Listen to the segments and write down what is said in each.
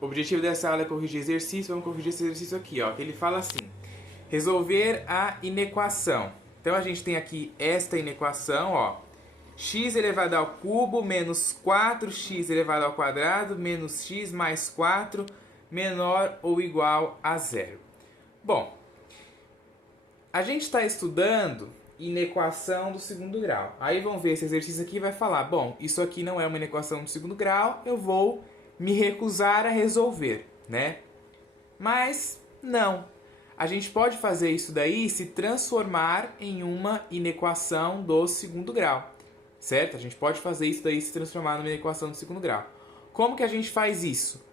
O objetivo dessa aula é corrigir exercício. Vamos corrigir esse exercício aqui, ó. Que ele fala assim: resolver a inequação. Então a gente tem aqui esta inequação, ó. X elevado ao cubo menos 4x elevado ao quadrado menos x mais 4 menor ou igual a zero. Bom, a gente está estudando inequação do segundo grau. Aí vamos ver esse exercício aqui e vai falar: bom, isso aqui não é uma inequação do segundo grau, eu vou me recusar a resolver, né? Mas não. A gente pode fazer isso daí e se transformar em uma inequação do segundo grau, certo? A gente pode fazer isso daí e se transformar numa inequação do segundo grau. Como que a gente faz isso?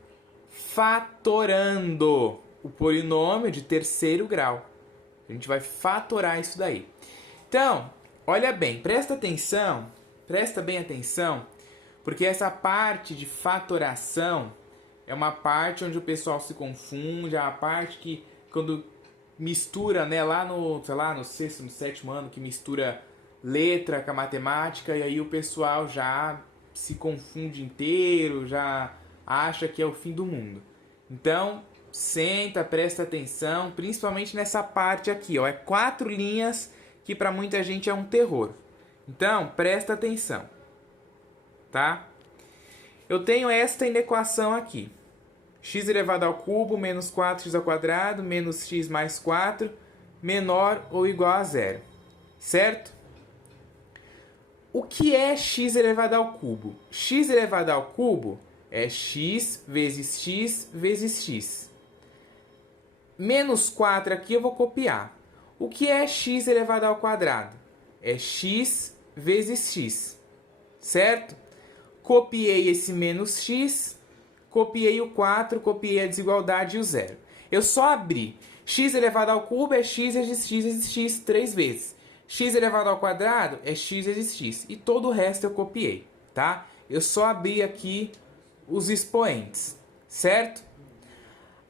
Fatorando o polinômio de terceiro grau. A gente vai fatorar isso daí. Então, olha bem, presta bem atenção, porque essa parte de fatoração é uma parte onde o pessoal se confunde, é uma parte que quando mistura, né, lá no, sei lá, no sexto, no sétimo ano, que mistura letra com a matemática, e aí o pessoal já se confunde inteiro, já acha que é o fim do mundo. Então, senta, presta atenção, principalmente nessa parte aqui, ó, é 4 linhas que para muita gente é um terror. Então, presta atenção, tá? Eu tenho esta inequação aqui. X elevado ao cubo menos 4x ao quadrado menos x mais 4 menor ou igual a zero. Certo? O que é x elevado ao cubo? X elevado ao cubo é x vezes x vezes x. Menos 4 aqui eu vou copiar. O que é x elevado ao quadrado? É x vezes x. Certo? Copiei esse menos x, copiei o 4, copiei a desigualdade e o zero. Eu só abri. X elevado ao cubo é x vezes x vezes x 3 vezes. X elevado ao quadrado é x vezes x. E todo o resto eu copiei, tá? Eu só abri aqui os expoentes, certo?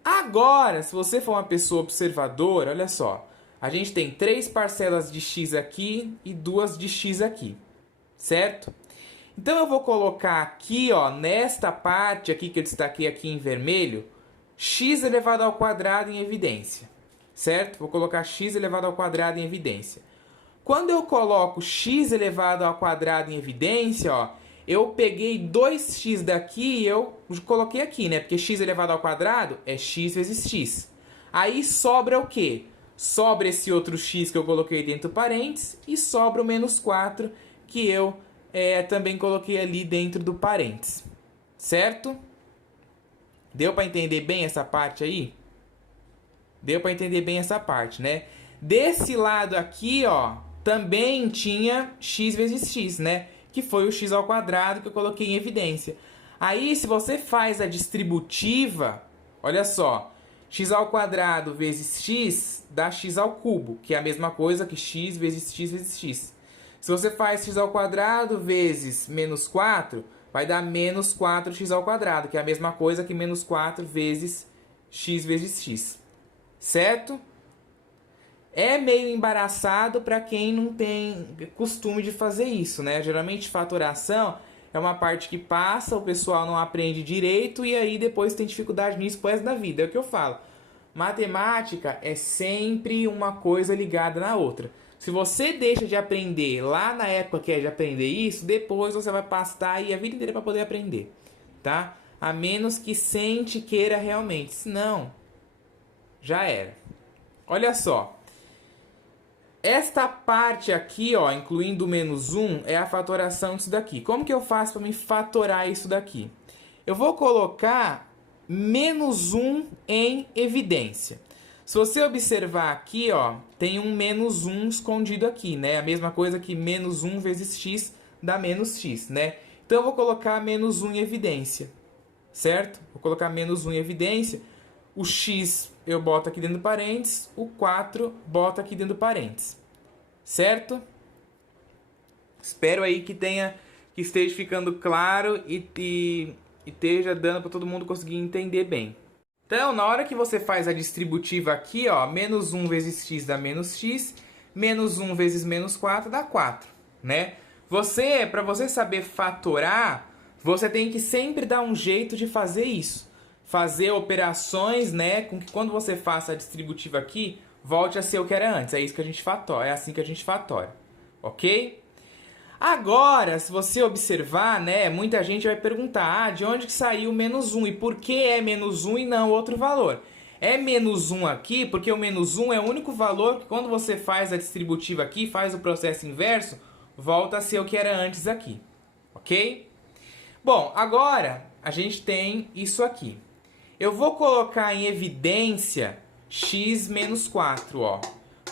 Agora, se você for uma pessoa observadora, olha só. A gente tem 3 parcelas de x aqui e 2 de x aqui, certo? Então eu vou colocar aqui, ó, nesta parte aqui que eu destaquei aqui em vermelho, x elevado ao quadrado em evidência, certo? Vou colocar x elevado ao quadrado em evidência. Quando eu coloco x elevado ao quadrado em evidência, ó, eu peguei 2x daqui e eu coloquei aqui, né? Porque x elevado ao quadrado é x vezes x. Aí sobra o quê? Sobra esse outro x que eu coloquei dentro do parênteses e sobra o menos 4 que eu também coloquei ali dentro do parênteses. Certo? Deu para entender bem essa parte aí? Deu para entender bem essa parte, né? Desse lado aqui, ó, também tinha x vezes x, né? Que foi o x ao quadrado que eu coloquei em evidência. Aí, se você faz a distributiva, olha só, x ao quadrado vezes x dá x ao cubo, que é a mesma coisa que x vezes x vezes x. Se você faz x ao quadrado vezes menos 4, vai dar menos 4x ao quadrado, que é a mesma coisa que menos 4 vezes x. Certo? É meio embaraçado para quem não tem costume de fazer isso, né? Geralmente fatoração é uma parte que passa, o pessoal não aprende direito e aí depois tem dificuldade nisso pro resto da vida. É o que eu falo. Matemática é sempre uma coisa ligada na outra. Se você deixa de aprender lá na época que é de aprender isso, depois você vai passar aí a vida inteira para poder aprender, tá? A menos que sente queira realmente, senão já era. Olha só. Esta parte aqui, ó, incluindo o menos 1, é a fatoração disso daqui. Como que eu faço para me fatorar isso daqui? Eu vou colocar menos 1 em evidência. Se você observar aqui, ó, tem um menos 1 escondido aqui, né? A mesma coisa que menos 1 vezes x dá menos x, né? Então eu vou colocar menos 1 em evidência, certo? Vou colocar menos 1 em evidência. O x eu boto aqui dentro do parênteses, o 4 boto aqui dentro do parênteses, certo? Espero aí que esteja ficando claro e esteja dando para todo mundo conseguir entender bem. Então, na hora que você faz a distributiva aqui, ó, menos 1 vezes x dá menos x, menos 1 vezes menos 4 dá 4, né? Para você saber fatorar, você tem que sempre dar um jeito de fazer isso. fazer operações, né, com que quando você faça a distributiva aqui, volte a ser o que era antes. É isso que a gente fatora, é assim que a gente fatora, ok? Agora, se você observar, né, muita gente vai perguntar, de onde que saiu o menos 1 e por que é menos 1 e não outro valor? É menos 1 aqui porque o menos 1 é o único valor que quando você faz a distributiva aqui, faz o processo inverso, volta a ser o que era antes aqui, ok? Bom, agora a gente tem isso aqui. Eu vou colocar em evidência x menos 4, ó.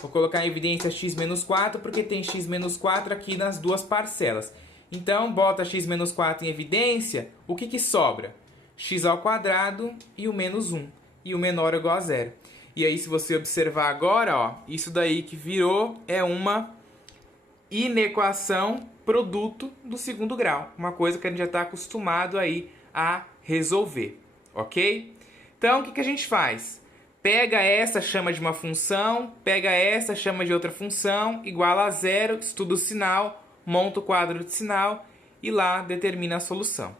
Vou colocar em evidência x menos 4 porque tem x menos 4 aqui nas duas parcelas. Então, bota x menos 4 em evidência, o que sobra? X ao quadrado e o menos 1. E o menor é igual a zero. E aí, se você observar agora, ó, isso daí que virou é uma inequação produto do segundo grau. Uma coisa que a gente já está acostumado aí a resolver, ok? Então, o que a gente faz? Pega essa, chama de uma função, pega essa, chama de outra função, igual a zero, estuda o sinal, monta o quadro de sinal e lá determina a solução.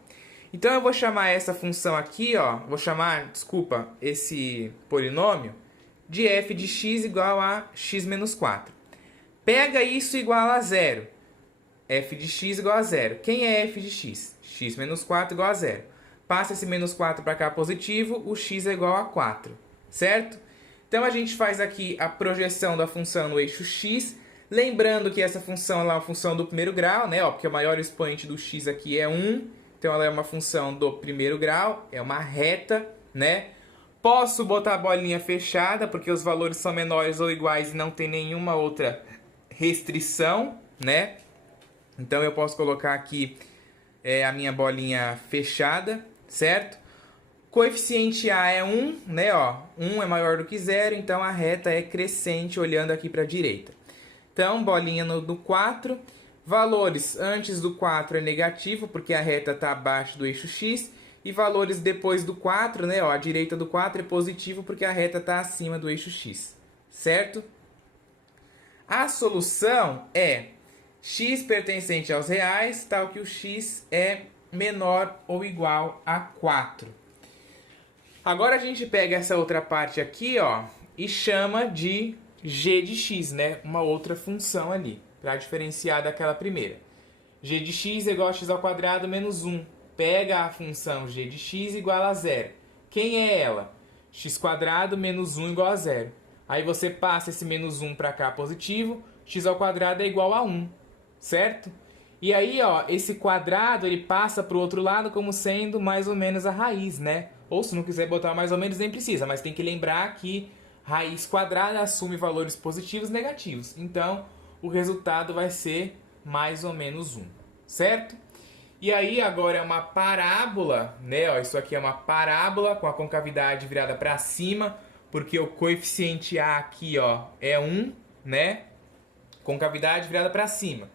Então, eu vou chamar essa função aqui, ó, vou chamar, desculpa, esse polinômio de f de x igual a x menos 4. Pega isso igual a zero. F de x igual a zero. Quem é f de x? X menos 4 igual a zero. Passa esse menos 4 para cá positivo, o x é igual a 4. Certo? Então, a gente faz aqui a projeção da função no eixo x. Lembrando que essa função é uma função do primeiro grau, né? Ó, porque o maior expoente do x aqui é 1. Então, ela é uma função do primeiro grau. É uma reta, né? Posso botar a bolinha fechada, porque os valores são menores ou iguais e não tem nenhuma outra restrição, né? Então, eu posso colocar aqui a minha bolinha fechada, certo? Coeficiente A é 1, né? Ó, 1 é maior do que 0, então a reta é crescente, olhando aqui para a direita. Então, bolinha no 4. Valores antes do 4 é negativo, porque a reta está abaixo do eixo x. E valores depois do 4, né? Ó, a direita do 4 é positivo, porque a reta está acima do eixo x, certo? A solução é x pertencente aos reais, tal que o x é menor ou igual a 4. Agora a gente pega essa outra parte aqui, ó, e chama de g de x, né? Uma outra função ali, para diferenciar daquela primeira. G de x é igual a x ao quadrado menos 1. Pega a função g de x igual a zero. Quem é ela? X quadrado menos 1 igual a zero. Aí você passa esse menos 1 para cá positivo, x ao quadrado é igual a 1, certo? E aí, ó, esse quadrado ele passa para o outro lado como sendo mais ou menos a raiz, né? Ou se não quiser botar mais ou menos, nem precisa. Mas tem que lembrar que raiz quadrada assume valores positivos e negativos. Então, o resultado vai ser mais ou menos 1, certo? E aí, agora é uma parábola, né? Ó, isso aqui é uma parábola com a concavidade virada para cima, porque o coeficiente A aqui, ó, é 1, né? Concavidade virada para cima.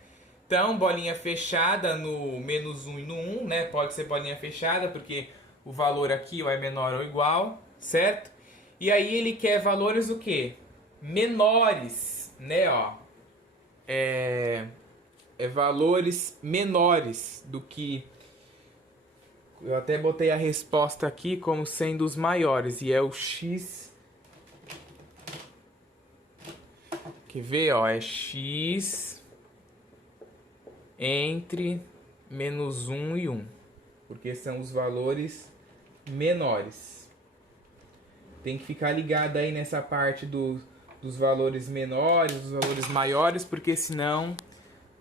Então, bolinha fechada no menos 1 e no 1, né? Pode ser bolinha fechada, porque o valor aqui ó, é menor ou igual, certo? E aí ele quer valores o quê? Menores, né? Ó, valores menores do que... Eu até botei a resposta aqui como sendo os maiores, e é o x... Quer ver, ó? É x entre menos 1 e 1. Porque são os valores menores. Tem que ficar ligado aí nessa parte dos valores menores, dos valores maiores, porque senão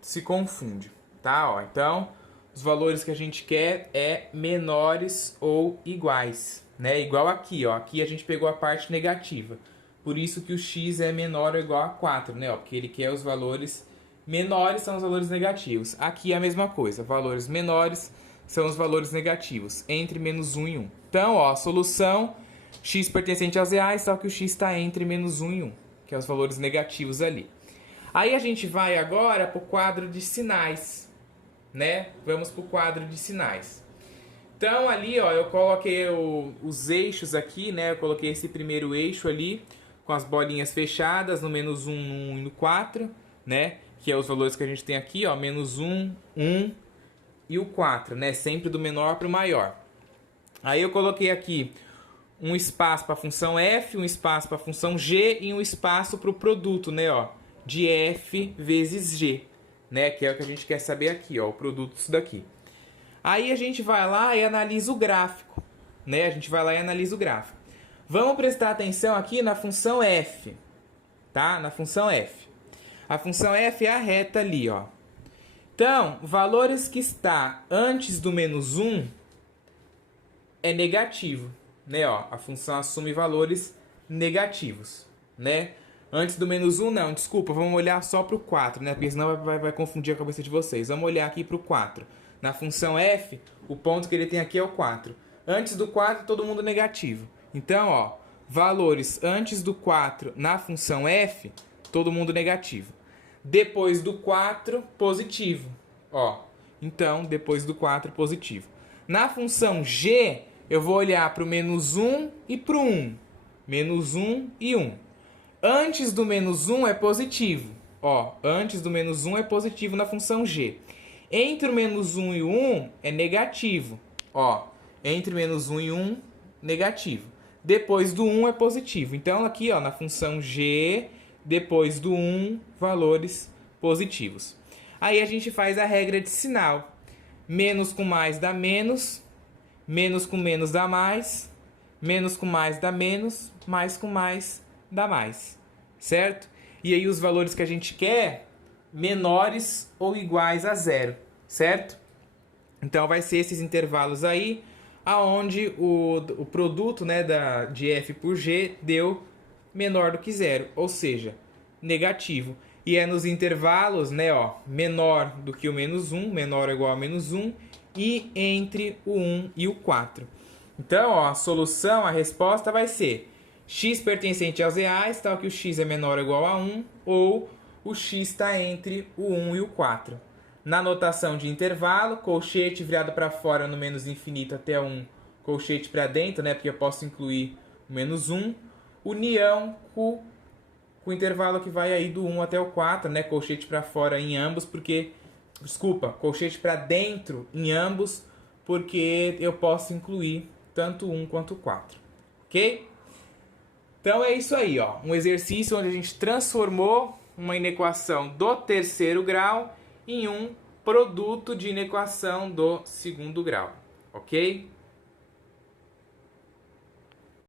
se confunde, tá? Ó, então, os valores que a gente quer é menores ou iguais, né? Igual aqui, ó. Aqui a gente pegou a parte negativa. Por isso que o x é menor ou igual a 4, né? Ó, porque ele quer os valores menores, são os valores negativos. Aqui é a mesma coisa. Valores menores são os valores negativos, entre menos 1 e 1. Então, ó, a solução, x pertencente aos reais, só que o x está entre menos 1 e 1, que é os valores negativos ali. Aí a gente vai agora para o quadro de sinais, né? Vamos para o quadro de sinais. Então, ali, ó, eu coloquei os eixos aqui, né? Eu coloquei esse primeiro eixo ali, com as bolinhas fechadas, no menos 1, no 1 e no 4, né? Que é os valores que a gente tem aqui, ó, menos 1, 1 e o 4, né? Sempre do menor para o maior. Aí eu coloquei aqui um espaço para a função f, um espaço para a função g e um espaço para o produto, né, ó, de f vezes g, né, que é o que a gente quer saber aqui, ó, o produto disso daqui. Aí a gente vai lá e analisa o gráfico, né, a gente vai lá e analisa o gráfico. Vamos prestar atenção aqui na função f, tá? Na função f. A função f é a reta ali, ó. Então, valores que está antes do menos 1 é negativo, né? Ó, a função assume valores negativos, né? Antes do menos 1, não, desculpa, vamos olhar só para o 4, né? Porque senão vai confundir a cabeça de vocês. Vamos olhar aqui para o 4. Na função f, o ponto que ele tem aqui é o 4. Antes do 4, todo mundo negativo. Então, ó, valores antes do 4 na função f, todo mundo negativo. Depois do 4, positivo. Ó, então, depois do 4, positivo. Na função g, eu vou olhar para o menos 1 e para o 1. Menos 1 e 1. Antes do menos 1 é positivo. Ó, antes do menos 1 é positivo na função g. Entre o menos 1 e o 1 é negativo. Ó, entre menos 1 e 1, negativo. Depois do 1 é positivo. Então, aqui, ó, na função g, depois do 1, valores positivos. Aí a gente faz a regra de sinal. Menos com mais dá menos, menos com menos dá mais, menos com mais dá menos, mais com mais dá mais. Certo? E aí os valores que a gente quer, menores ou iguais a zero. Certo? Então vai ser esses intervalos aí, aonde o produto, né, de f por g deu menor do que zero, ou seja, negativo. E é nos intervalos, né, ó, menor do que o menos 1, menor ou igual a menos 1, e entre o 1 e o 4. Então, ó, a solução, a resposta vai ser x pertencente aos reais, tal que o x é menor ou igual a 1, ou o x está entre o 1 e o 4. Na notação de intervalo, colchete virado para fora no menos infinito até 1, colchete para dentro, né, porque eu posso incluir o menos 1, união com o intervalo que vai aí do 1 até o 4, né, colchete para fora em ambos, porque, desculpa, colchete para dentro em ambos, porque eu posso incluir tanto o 1 quanto o 4, ok? Então é isso aí, ó, um exercício onde a gente transformou uma inequação do terceiro grau em um produto de inequação do segundo grau, ok?